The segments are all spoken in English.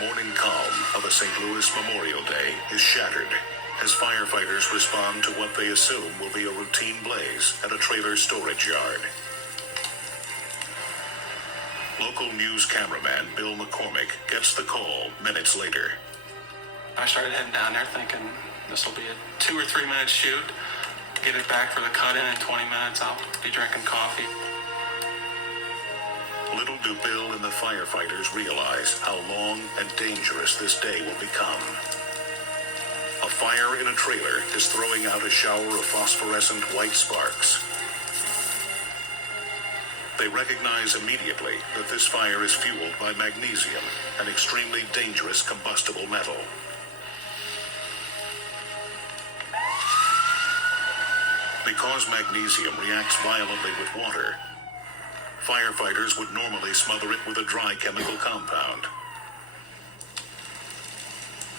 morning calm of a St. Louis Memorial Day is shattered as firefighters respond to what they assume will be a routine blaze at a trailer storage yard. Local news cameraman Bill McCormick gets the call minutes later. I started heading down there thinking this will be a 2 or 3 minute shoot. Get it back for the cut-in 20 minutes. I'll be drinking coffee. Little do Bill and the firefighters realize how long and dangerous this day will become. A fire in a trailer is throwing out a shower of phosphorescent white sparks. They recognize immediately that this fire is fueled by magnesium, an extremely dangerous combustible metal. Because magnesium reacts violently with water, firefighters would normally smother it with a dry chemical compound.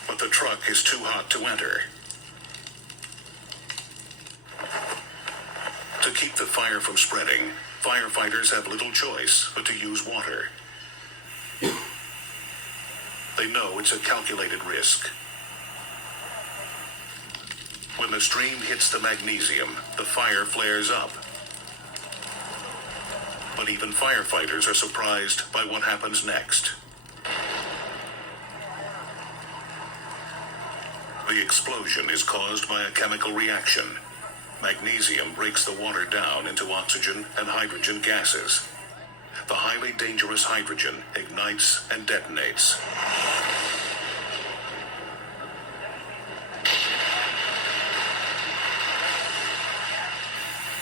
But the truck is too hot to enter. To keep the fire from spreading, firefighters have little choice but to use water. They know it's a calculated risk. When the stream hits the magnesium, the fire flares up. But even firefighters are surprised by what happens next. The explosion is caused by a chemical reaction. Magnesium breaks the water down into oxygen and hydrogen gases. The highly dangerous hydrogen ignites and detonates.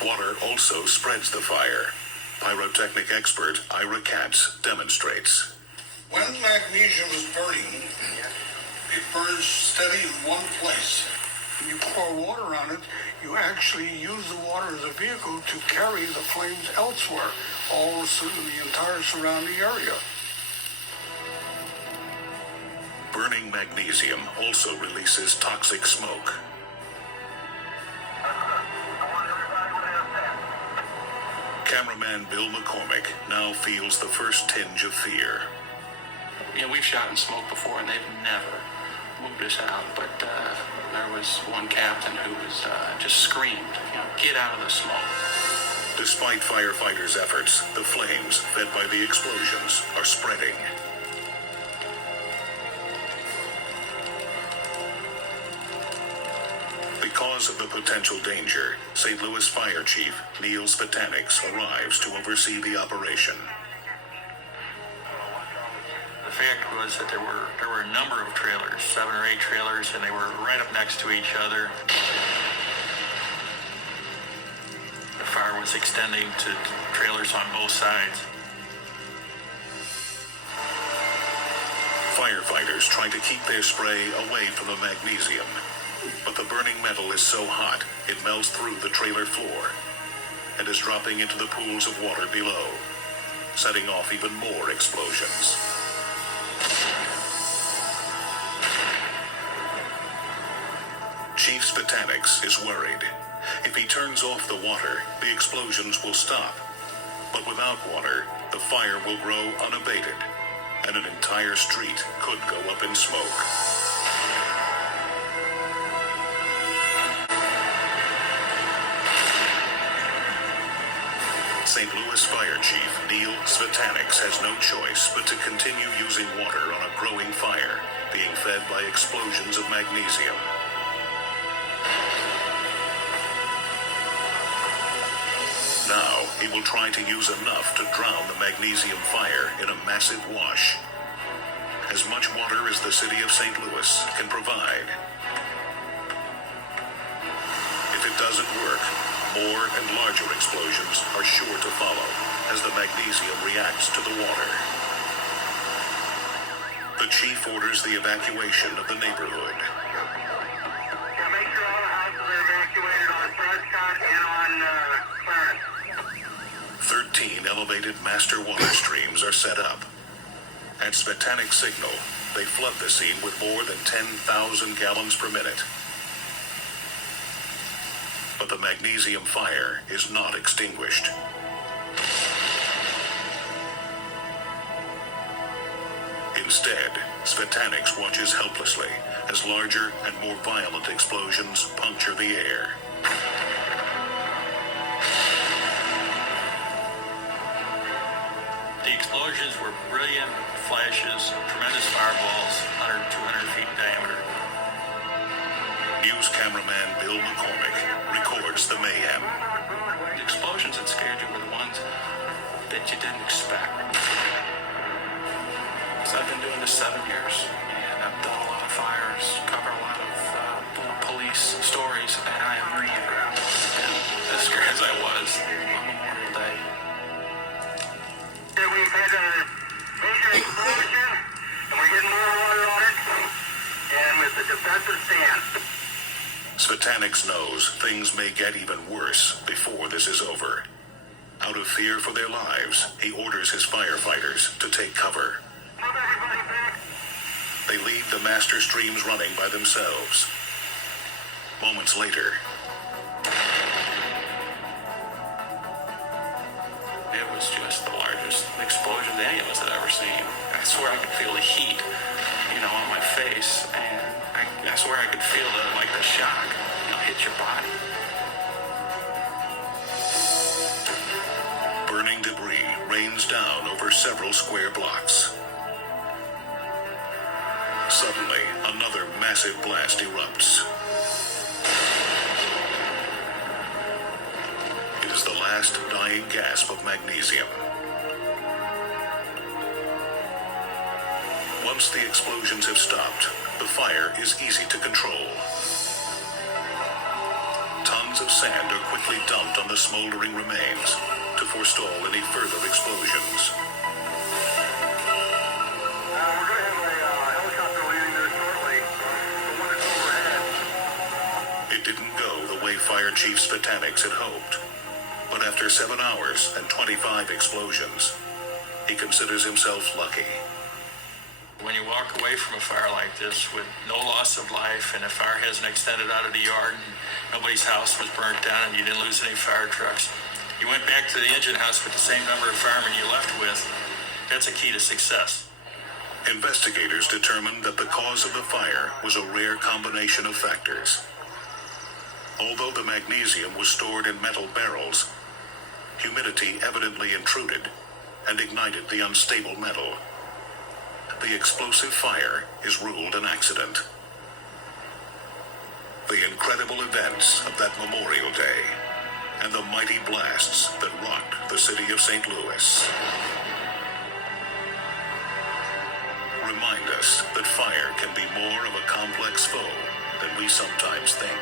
Water also spreads the fire. Pyrotechnic expert Ira Katz demonstrates. When magnesium is burning, it burns steady in one place. When you pour water on it, you actually use the water as a vehicle to carry the flames elsewhere, all through the entire surrounding area. Burning magnesium also releases toxic smoke. Cameraman Bill McCormick now feels the first tinge of fear. We've shot in smoke before and they've never moved us out, but there was one captain who was just screamed, get out of the smoke. Despite firefighters' efforts, the flames fed by the explosions are spreading. Because of the potential danger, St. Louis Fire Chief Neil Spetanics arrives to oversee the operation. The fact was that there were a number of trailers, 7 or 8 trailers, and they were right up next to each other. The fire was extending to trailers on both sides. Firefighters try to keep their spray away from the magnesium, but the burning metal is so hot it melts through the trailer floor and is dropping into the pools of water below, setting off even more explosions. Chief Spetanics is worried. If he turns off the water, the explosions will stop. But without water, the fire will grow unabated, and an entire street could go up in smoke. St. Louis Fire Chief Neil Spetanics has no choice but to continue using water on a growing fire, being fed by explosions of magnesium. Now, he will try to use enough to drown the magnesium fire in a massive wash. As much water as the city of St. Louis can provide. If it doesn't work, more and larger explosions are sure to follow as the magnesium reacts to the water. The chief orders the evacuation of the neighborhood. Make sure all the houses are evacuated on Prescott and on Clarence. 13 elevated master water streams are set up. At Spetanic's signal, they flood the scene with more than 10,000 gallons per minute. But the magnesium fire is not extinguished. In Instead, Svetanix watches helplessly as larger and more violent explosions puncture the air. The explosions were brilliant flashes, tremendous fireballs, 100, 200 feet in diameter. News cameraman Bill McCormick records the mayhem. The explosions that scared you were the ones that you didn't expect. So I've been doing this 7 years, and I've done a lot of fires, cover a lot of police stories, and I have never been as scared as I was on Memorial Day. Yeah, we've had a major explosion, and we're getting more water on it, and with the defensive stand. Svetanix knows things may get even worse before this is over. Out of fear for their lives, he orders his firefighters to take cover. Move everybody back. They leave the master streams running by themselves. Moments later, It was just the largest explosion any of us had ever seen. I swear I could feel the heat, on my face, and I swear I could feel the shock, hit your body. burning debris rains down over several square blocks. Suddenly, another massive blast erupts. It is the last dying gasp of magnesium. Once the explosions have stopped, the fire is easy to control. Tons of sand are quickly dumped on the smoldering remains to forestall any further explosions. We're going to have a helicopter landing there shortly. The one that's overhead. It didn't go the way Fire Chief Svetanix had hoped. But after 7 hours and 25 explosions, he considers himself lucky. When you walk away from a fire like this with no loss of life, and the fire hasn't extended out of the yard, and nobody's house was burnt down, and you didn't lose any fire trucks, you went back to the engine house with the same number of firemen you left with, that's a key to success. Investigators determined that the cause of the fire was a rare combination of factors. Although the magnesium was stored in metal barrels, humidity evidently intruded and ignited the unstable metal. The explosive fire is ruled an accident. The incredible events of that Memorial Day and the mighty blasts that rocked the city of St. Louis remind us that fire can be more of a complex foe than we sometimes think.